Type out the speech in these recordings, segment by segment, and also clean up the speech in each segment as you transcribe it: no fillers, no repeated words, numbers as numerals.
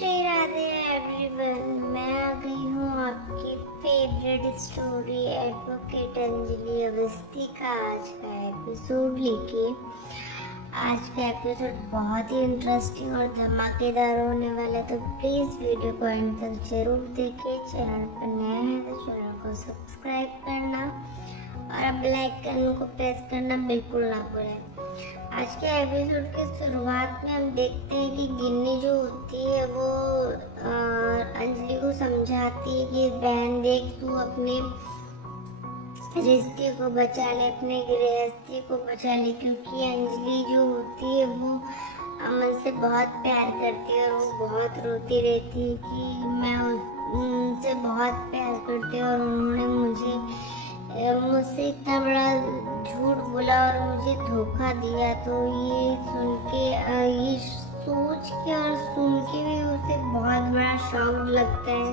Shri Radhe everyone. मैं आ गई हूँ आपकी favourite story advocate Anjali Awasthi का आज का एपिसोड लेके। आज का एपिसोड बहुत ही इंटरेस्टिंग और धमाकेदार होने वाला है, तो प्लीज़ वीडियो को एंड तक जरूर देखें। चैनल पर नया है तो चैनल को सब्सक्राइब करना और बेल आइकन को प्रेस करना बिल्कुल ना भूलें। आज के एपिसोड की शुरुआत में हम देखते हैं कि गिन्नी जो होती है वो अंजलि को समझाती है कि बहन देख, तू अपने रिश्ते को बचा ले, अपने गृहस्थी को बचा ले, क्योंकि अंजलि जो होती है वो अमन से बहुत प्यार करती है और वो बहुत रोती रहती है कि मैं उनसे बहुत प्यार करती हूँ और उन्होंने मुझसे इतना बड़ा झूठ बोला और मुझे धोखा दिया। तो ये सुन के ये सोच के और सुन के भी उसे बहुत बड़ा शॉक लगता है।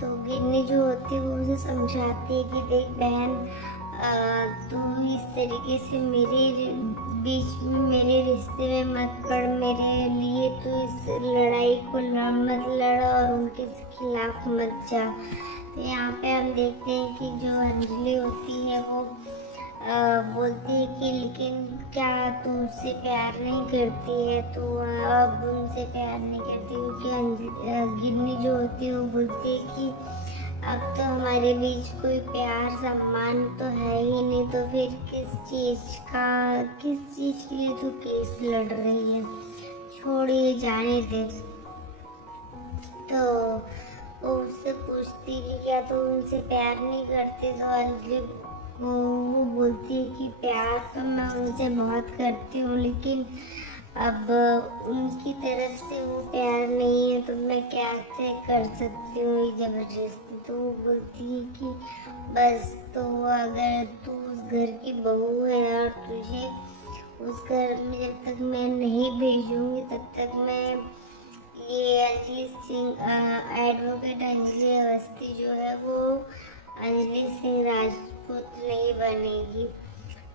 तो गिन्नी जो होती है वो उसे समझाती है कि देख बहन, तू इस तरीके से मेरे बीच में मेरे रिश्ते में मत पड़, मेरे लिए तू इस लड़ाई को मत लड़ और उनके खिलाफ मत जा। तो यहाँ पे हम देखते हैं कि जो अंजलि होती है वो बोलती है कि लेकिन क्या तू उससे प्यार नहीं करती है, तो अब उनसे प्यार नहीं करती, क्योंकि गिन्नी जो होती है वो बोलती है कि अब तो हमारे बीच कोई प्यार सम्मान तो है ही नहीं, तो फिर किस चीज़ के लिए तू केस लड़ रही है, छोड़िए जाने दे। तो वो उससे पूछती कि क्या तू उनसे प्यार नहीं करती, तो अंजलि वो बोलती है कि प्यार तो मैं उनसे बहुत करती हूँ, लेकिन अब उनकी तरफ से वो प्यार नहीं है, तो मैं कैसे कर सकती हूँ ये जबरदस्ती। तो वो बोलती है कि बस, तो अगर तू उस घर की बहू है और तुझे उस घर में जब तक मैं नहीं भेजूंगी तब तक मैं ये अंजलि सिंह एडवोकेट अंजलि अवस्थी जो है वो अंजलि सिंह राजपूत नहीं बनेगी।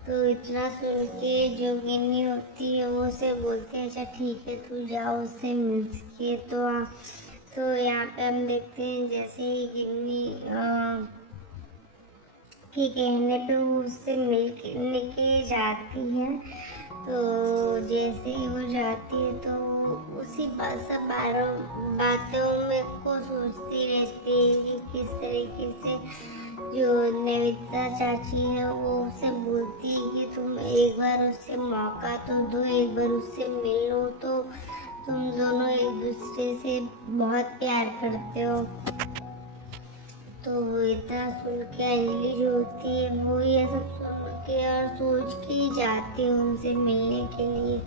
तो इतना सुन के जो गिन्नी होती है वो उसे बोलते हैं अच्छा ठीक है, तू जाओ उससे मिल के। तो यहाँ पे हम देखते हैं जैसे ही गिन्नी के कहने पे वो उससे मिलने के जाती है, तो जैसे ही वो जाती है तो उसी सब बातों में को सोचती रहती है कि किस तरीके से जो नविता चाची है वो उसे बोलती है कि तुम एक बार उससे मौका तो दो, एक बार उससे मिल लो, तो तुम दोनों एक दूसरे से बहुत प्यार करते हो। तो इतना सुन के अंजलि जो होती है वो ये सब सुन के और सोच के ही जाती है उनसे मिलने के लिए।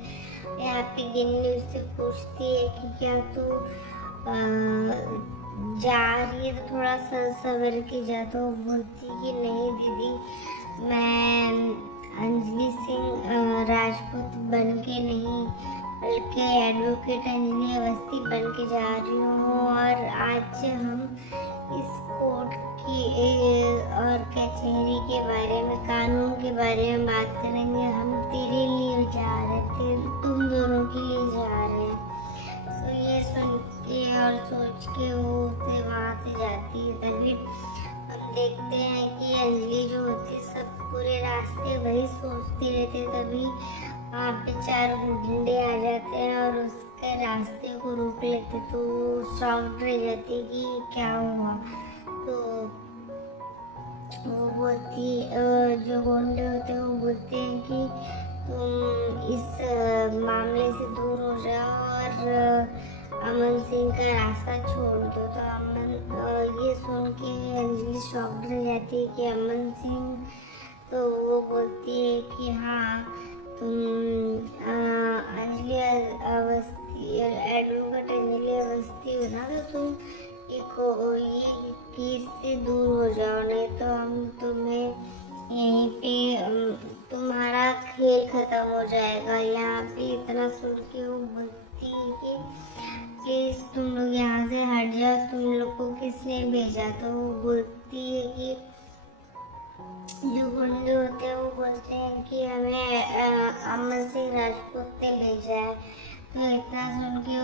यहाँ पे गिन्नी उससे पूछती है कि क्या तू जा रही है तो थोड़ा सवर के जा। तो वो बोलती है कि नहीं दीदी, मैं अंजलि सिंह राजपूत बन के नहीं बल्कि एडवोकेट अंजलि अवस्थी बन के जा रही हूँ, और आज हम इस कोर्ट की और कचहरी के बारे में, कानून के बारे में बात करेंगे। हम तेरे लिए जा रहे थे, तुम दोनों के लिए जा रहे हैं। तो ये सुन के और सोच के वो उसे वहाँ से जाती है। तभी हम देखते हैं कि अंजलि जो होती है सब पूरे रास्ते वही सोचती रहती है। तभी वहाँ पे 4 गुंडे आ जाते हैं और उसके रास्ते को रोक लेते, तो वो शॉक्ड रह जाती है कि क्या हुआ। तो वो बोलती जो गुंडे होते हैं वो बोलते हैं कि तुम इस मामले से दूर हो जाओ और अमन सिंह का रास्ता छोड़ दो। तो अमन ये सुन के अंजलि शॉक्ड रह जाती है कि अमन सिंह। तो वो बोलती है कि हाँ, तुम अंजलि अवस्थी एडवोकेट अंजलि अवस्थी हो ना, तो तुम ये केस से दूर हो जाओ, नहीं तो हम तुम्हें यहीं पे तुम्हारा खेल खत्म हो जाएगा। यहाँ पे इतना सुन के वो बोलती है कि प्लीज तुम लोग यहाँ से हट जाओ, तुम लोग को किसने भेजा। तो वो बोलती है कि जो गुंडे होते हैं वो बोलते हैं कि हमें अमन सिंह राजपूत ने भेजा है। तो इतना सुन के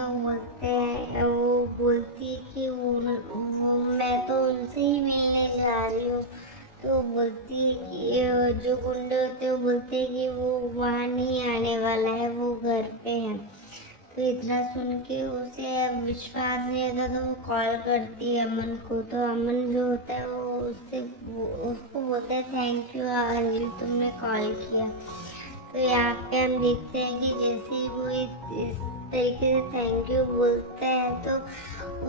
वो बोलती है कि मैं तो उनसे ही मिलने जा रही हूँ। तो बोलती है कि जो गुंडे होते हैं वो बोलते हैं कि वो वहाँ नहीं आने वाला है, वो घर पे है। तो इतना सुन के उसे अब विश्वास नहीं आता, तो वो कॉल करती है अमन को। तो अमन जो होता है वो उसको बोलता है थैंक यू अंजलि, तुमने कॉल किया। तो यहाँ पे हम देखते हैं कि जैसे ही वो इस तरीके से थैंक यू बोलता है तो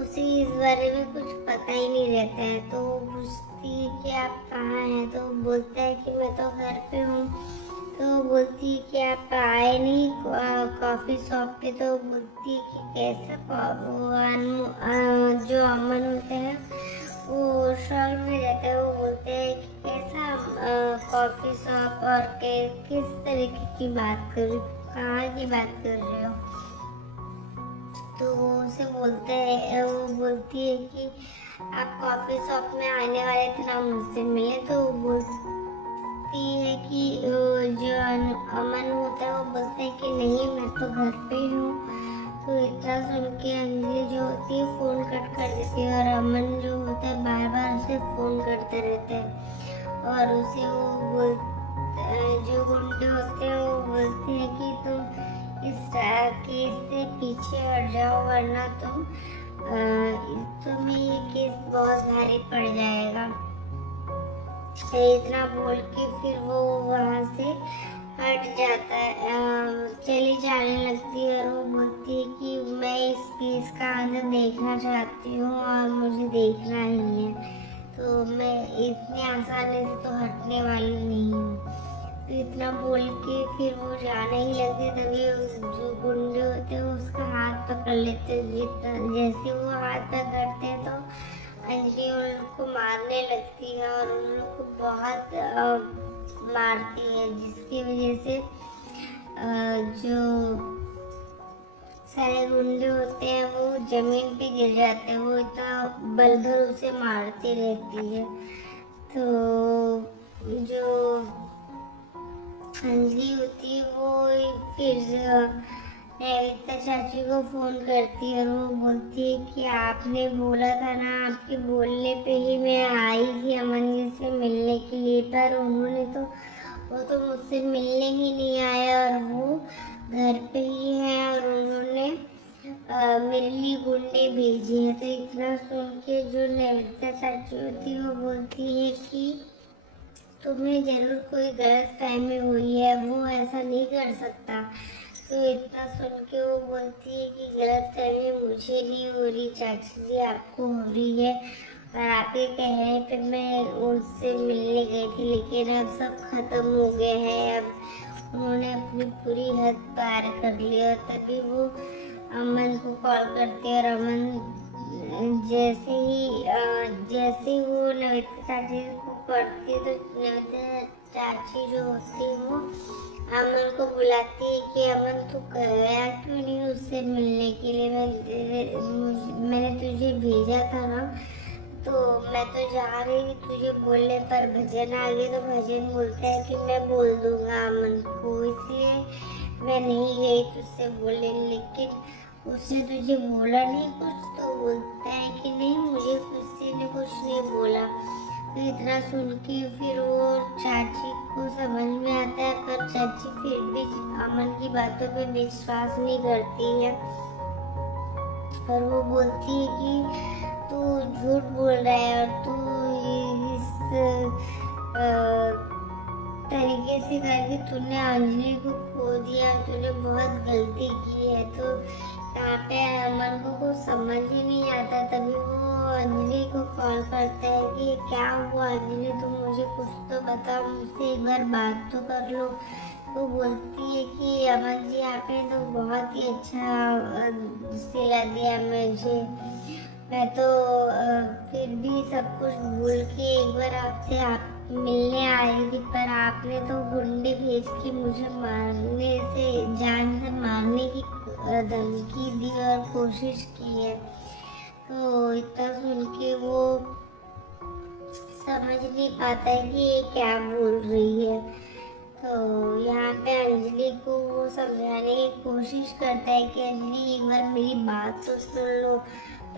उसे इस बारे में कुछ पता ही नहीं रहता है। तो वो पूछती है कि आप कहाँ हैं, तो वो बोलता है कि मैं तो घर पे हूँ। तो वो बोलती है कि आप आए नहीं कॉफ़ी शॉप पे। तो वो बोलती है कि कैसा जो अमन होता है वो शॉल में रहता है। वो बोलते हैं कि कैसा कॉफ़ी शॉप और किस तरीके की बात कर रही हो, कहाँ की बात कर रहे हो। तो वो उसे वो बोलती है कि आप कॉफ़ी शॉप में आने वाले थे ना, मुझसे मिले। तो वो बोलती है कि जो अमन होता है वो बोलते हैं कि नहीं मैं तो घर पे ही हूँ। तो इतना सुन के अंजलि जो होती है फ़ोन कट कर देती है, और अमन जो होता है बार बार उसे फ़ोन करते रहते हैं। और उसे जो गुंडे होते हैं वो बोलते हैं कि तुम इस केस से पीछे हट जाओ, वरना तुम्हें ये केस बहुत भारी पड़ जाएगा। इतना बोल के फिर वो वहाँ से हट जाता है, चली जाने लगती है। और वो बोलती है कि मैं इस केस का अंत देखना चाहती हूँ और मुझे देखना ही है, तो मैं इतनी आसानी से तो हटने वाली नहीं हूँ। तो इतना बोल के फिर वो जाने ही लगती, तभी जो गुंडे होते हैं उसका हाथ पकड़ लेते हैं। जैसे वो हाथ पकड़ते हैं तो अंजलि उन लोग को मारने लगती है और उन लोग को बहुत मारती है, जिसकी वजह से जो सारे गुंडे होते हैं वो जमीन पे गिर जाते हैं। वो इतना बल भर उसे मारती रहती है। तो जो अंजलि होती है वो फिर नैवेद्या चाची को फ़ोन करती है और वो बोलती है कि आपने बोला था ना, आपके बोलने पे ही मैं आई थी अमन जी से मिलने के लिए, पर वो तो मुझसे मिलने ही नहीं आया और वो घर पे ही है और उन्होंने मेरे लिए गुंडे भेजे हैं। तो इतना सुन के जो नैवेद्या चाची होती है वो बोलती है कि तुम्हें जरूर कोई गलत फहमी हुई है, वो ऐसा नहीं कर सकता। तो इतना सुन के वो बोलती है कि गलत फहमी मुझे नहीं हो रही चाची जी, आपको हो रही है, और आपके कहने पे मैं उनसे मिलने गई थी, लेकिन अब सब खत्म हो गए हैं। अब उन्होंने अपनी पूरी हद पार कर ली। और तभी वो अमन को कॉल करते हैं और अमन जैसे ही वो नविता चाची को करती है तो नविता चाची जो होती है वो अमन को बुलाती है कि अमन तू गया क्यों नहीं उससे मिलने के लिए, मैंने तुझे भेजा था ना। तो मैं तो जा रही थी तुझे बोलने, पर भजन आ गए। तो भजन बोलता है कि मैं बोल दूंगा अमन को, इसलिए मैं नहीं गई तुझसे बोलने। लेकिन उसने तुझे बोला नहीं कुछ? तो बोलता है कि नहीं, मुझे किसी ने कुछ नहीं बोला। तो इतना सुन के फिर वो चाची को समझ में आता है, पर चाची फिर भी अमन की बातों पे विश्वास नहीं करती है और वो बोलती है कि तू झूठ बोल रहा है और तू इस तरीके से करके तूने अंजलि को खो दिया, तूने बहुत गलती की है। तो यहाँ पे अमन को कुछ समझ ही नहीं आता। तभी वो अंजलि को कॉल करता है कि क्या हुआ अंजलि, तुम मुझे कुछ तो बता, मुझसे एक बार बात तो कर लो। वो बोलती है कि अमन जी आपने तो बहुत ही अच्छा सिला दिया मुझे, मैं तो फिर भी सब कुछ भूल के एक बार आपसे आप मिलने आई थी, पर आपने तो गुंडे भेज के मुझे जान से मारने की धमकी दी और कोशिश की है। तो इतना सुन के वो समझ नहीं पाता है कि ये क्या बोल रही है। तो यहाँ पे अंजलि को वो समझाने की कोशिश करता है कि अंजलि एक बार मेरी बात तो सुन लो,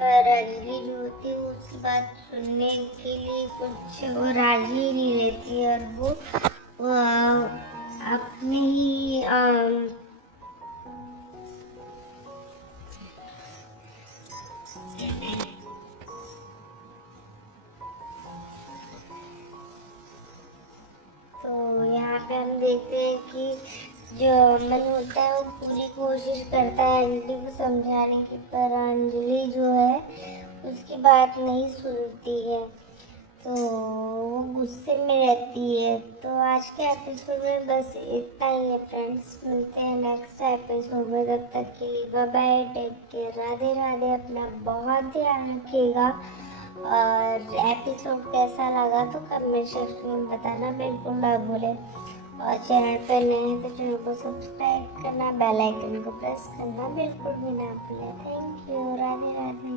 पर अंजलि जो होती है उसकी बात सुनने के लिए कुछ वो राजी ही नहीं रहती है, और वो अपने ही तो यहाँ पे हम देखते हैं कि जो अमन होता है वो पूरी कोशिश करता है अंजलि को समझाने की, पर अंजलि जो है उसकी बात नहीं सुनती है, तो वो गुस्से में रहती है। तो आज के एपिसोड में बस इतना ही है फ्रेंड्स, मिलते हैं नेक्स्ट एपिसोड में। तब तक के लिए bye bye, take care, Radhe Radhe, अपना बहुत ध्यान रखिएगा। और एपिसोड कैसा लगा तो कमेंट सेक्शन में बताना बिल्कुल ना भूलें, और चैनल पर नए हैं तो चैनल को सब्सक्राइब करना, बेल आइकन को प्रेस करना बिल्कुल भी ना भूलें। Thank you, Radhe Radhe.